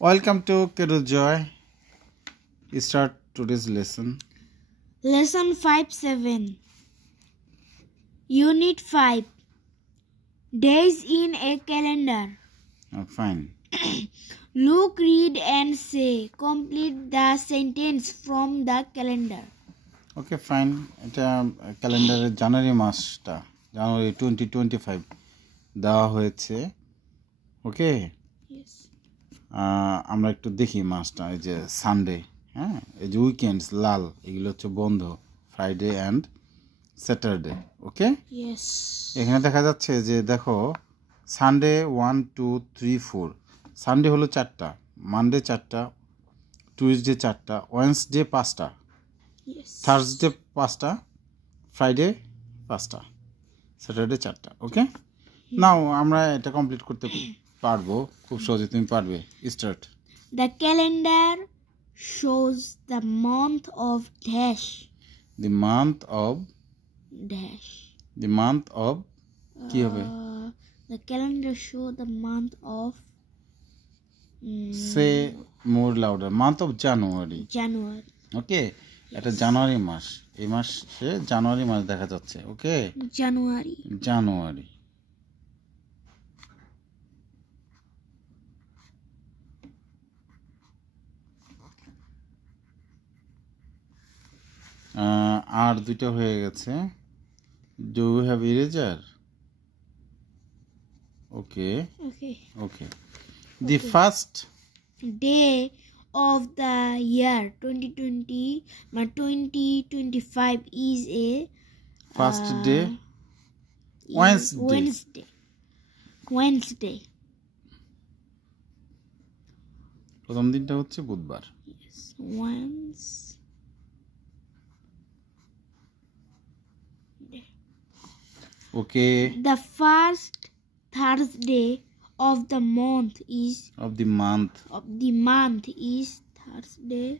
Welcome to Kerujoy. Start today's lesson. Lesson 5-7. Unit 5. Days in a calendar. Fine. Look, read and say. Complete the sentence from the calendar. Okay, fine. এটা ক্যালেন্ডারের জানুয়ারি মাসটা জানুয়ারি 2025 দেওয়া হয়েছে। ওকে, আমরা একটু দেখি মাসটা। এই যে সানডে, হ্যাঁ, এই যে উইকেন্ডস লাল, এগুলো হচ্ছে বন্ধ, ফ্রাইডে অ্যান্ড স্যাটারডে। ওকে, এখানে দেখা যাচ্ছে যে দেখো সানডে 1 2 3 4, সানডে হলো 4টা, মানডে 4টা, টুইসডে 4টা, ওয়েডনেসডে 5টা, থার্সডে 5টা, ফ্রাইডে 5টা, স্যাটারডে 4টা। ওকে, নাও আমরা এটা কমপ্লিট করতে পারবো, খুব সহজে তুমি পারবে। Start. The calendar shows the month of dash. The month of Dash. the month of কি হবে? The calendar show the month of say more louder. month of January. January. ওকে, এটা জানুয়ারি মাস, এই মাসে জানুয়ারি মাস দেখা যাচ্ছে। ওকে, January. জানুয়ারি। আর দুইটা হয়ে গেছে। Do you have eraser? Okay. The first day of the year 2025 is a first day Wednesday. প্রথম দিনটা হচ্ছে বুধবার। Okay. The first Thursday of the month is Thursday.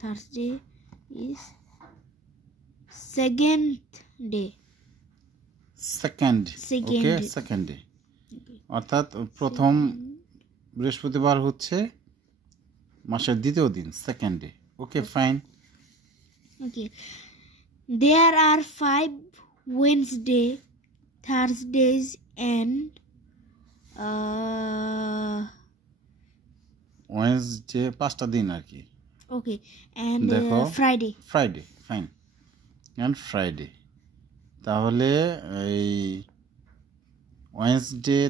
Thursday is second day. Second day. অর্থাৎ প্রথম বৃহস্পতিবার হচ্ছে মাসের দ্বিতীয় দিন, second day. Okay, fine. Okay. There are 5 Wednesday, Thursdays and Wednesday 5টা দিন আর কি। Okay, and Friday, fine, and Friday। তাহলে এই Wednesday,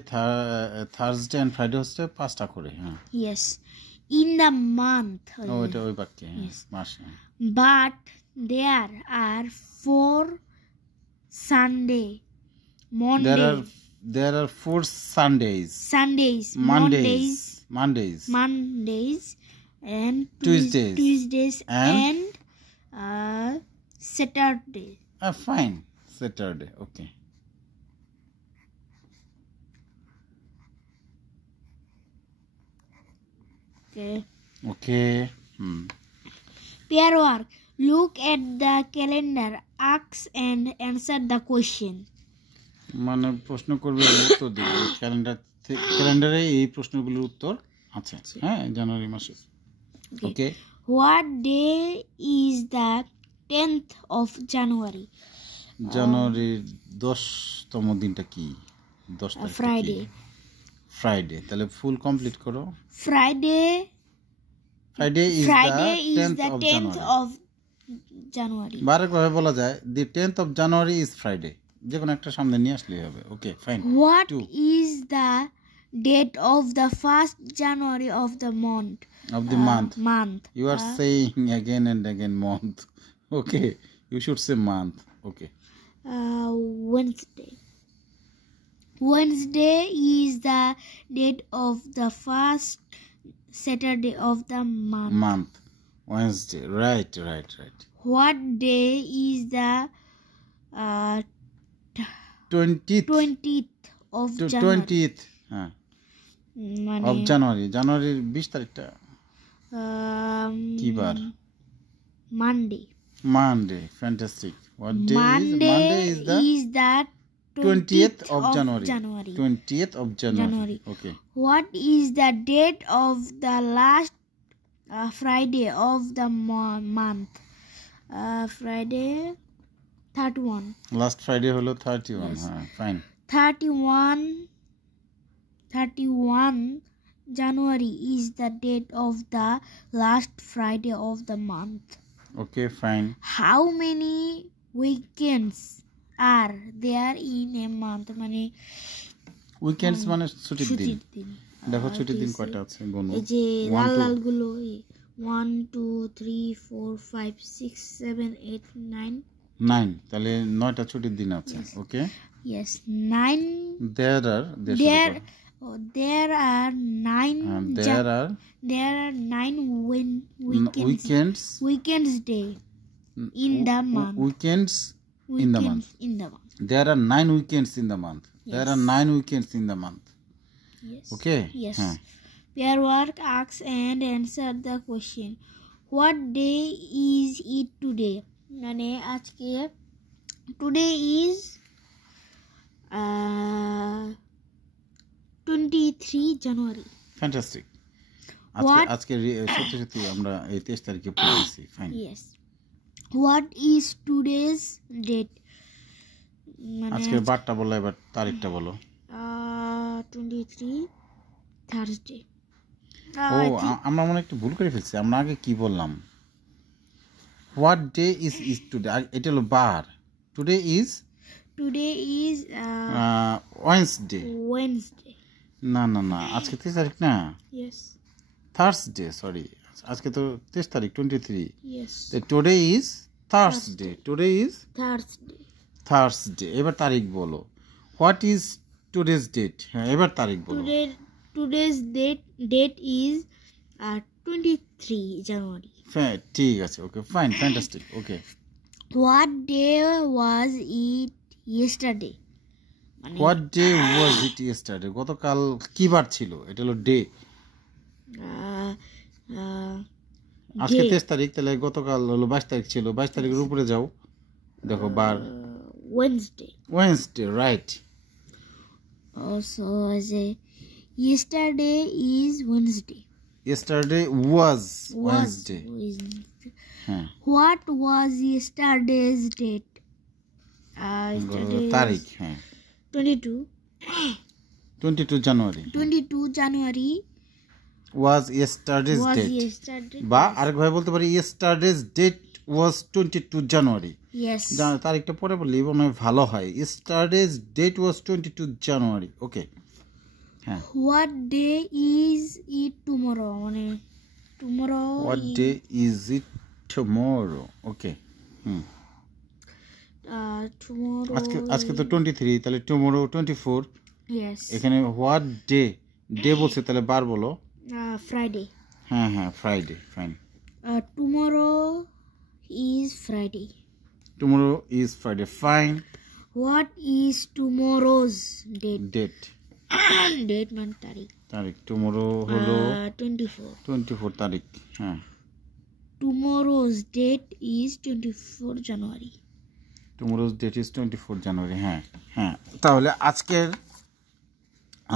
Thursday and Friday হচ্ছে 5টা করে। হ্যাঁ, yes, in the month. এটা ওই বাক্যে, মাসে। But there are 4 Sunday, Monday. There are 4 Sundays. Mondays and Tuesdays and Saturday. Fine, Saturday. Okay. Pair work. Look at the calendar, ask and answer the question. মানে প্রশ্ন করবে, উত্তর দিবে। ক্যালেন্ডারে এই প্রশ্নগুলোর উত্তর আছে। হ্যাঁ, জানুয়ারি মাসে। ওকে, What day is the 10th of January? জানুয়ারির 10তম দিনটা কি? 10 তারিখ। ফ্রাইডে। তাহলে ফুল কমপ্লিট করো। Friday is the 10th of January. বারবার বলা যায় the 10th of January is Friday, যে কোনো একটা সামনে নিয়ে আসলেই হবে। ওকে, fine. What is the date of the first January of the month? You are saying again and again month. Okay, you should say month. Okay. Wednesday is the date of the first Saturday of the month. Wednesday. Right. What day is the 20th of January? 20th of January. জানুয়ারির 20 তারিখটা কি বার? Monday. Fantastic. What day is Monday? Is the 20th of January. 20th of January. January. Okay. What is the date of the last Friday of the month? Friday 31. Last Friday হলো 31. Yes. হ্যাঁ, fine. 31 January is the date of the last Friday of the month. Okay, fine. How many weekends are there in a month? মানে Weekends মানে ছুটির দিন। ছুটির দিন। দেখো ছুটির দিন কয়টা আছে বলো। এই যে লাল লাল গুলো 1 2 3 4 5 6 7 8 9 9 তাহলে 9টা ছুটির দিন আছে। ওকে। Yes, 9. There are nine. There are 9 weekends day in the month. Weekends in the month. There are 9 weekends in the month. Yes. There are 9 weekends in the month. Yes. Okay. Yes. Huh. Pair work, ask and answer the question. What day is it today? মানে আজকে today is 23 January. Fantastic. আজকে সত্যি আমরা এই 23 তারিখে পড়েছি। Fine. Yes. What is today's date? আজকের বারটা বলো, এবার তারিখটা বলো। 23 Thursday. আমরা মনে একটু ভুল করে ফেলছি। আমরা আগে কি বললাম? What day is today? এটা হলো বার। Today is Wednesday. না আজকে 23 তারিখ না। Yes. Thursday, sorry. আজকে তো 23 তারিখ 23. Yes. Today is Thursday. Today is Thursday. এবার তারিখ বলো। What is today's date? হ্যাঁ, এবার তারিখ বলো। Today's date is 23 January. ঠিক আছে। Okay, fine, fantastic. Okay. What day was it yesterday? What day was it yesterday? গতকাল কি বার ছিল? এটা হলো ডে। আজকে 23 তারিখ, তাহলে গতকাল হলো 22 তারিখ ছিল। 22 তারিখের উপরে যাও, দেখো বার। Wednesday, right. Also, yesterday is Wednesday. Yesterday was Wednesday. What was yesterday's date? তারিখ, হ্যাঁ, 22 January. 22 January was yesterday's date. বা আরেকভাবে বলতে পারি yesterday's date was 22 January. Yes. তারিখটা পরে বললে মনে হয় ভালো হয়। Yesterday's date was 22 January. Okay. হ্যাঁ। What day is it tomorrow? মানে tomorrow. What day is it tomorrow? Okay. Tomorrow. আজকে তো 23, তাহলে tomorrow 24. Yes. এখানে what day বলছে, তাহলে বার বলো। Friday. হ্যাঁ, Friday. Fine. Tomorrow is Friday. Tomorrow is Friday. Fine. What is tomorrow's date? Date মানে তারিখ। Tomorrow হলো 24 তারিখ। হ্যাঁ। Tomorrow's date is 24 January. Tomorrow's date is 24 January. হ্যাঁ। তাহলে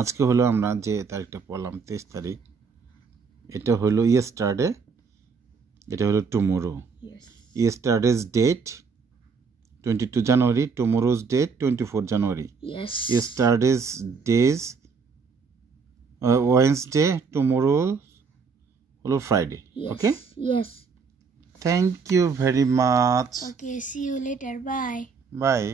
আজকে হলো আমরা যে তারিখটা পড়লাম 23 তারিখ, এটা হলো yesterday, এটা হলো tomorrow. Yes. Yesterday's date 22 January, tomorrow's date 24 January. Yes. Yesterday's days Wednesday, tomorrow holo Friday. Yes. Okay? Yes. Thank you very much. Okay, see you later. Bye. Bye.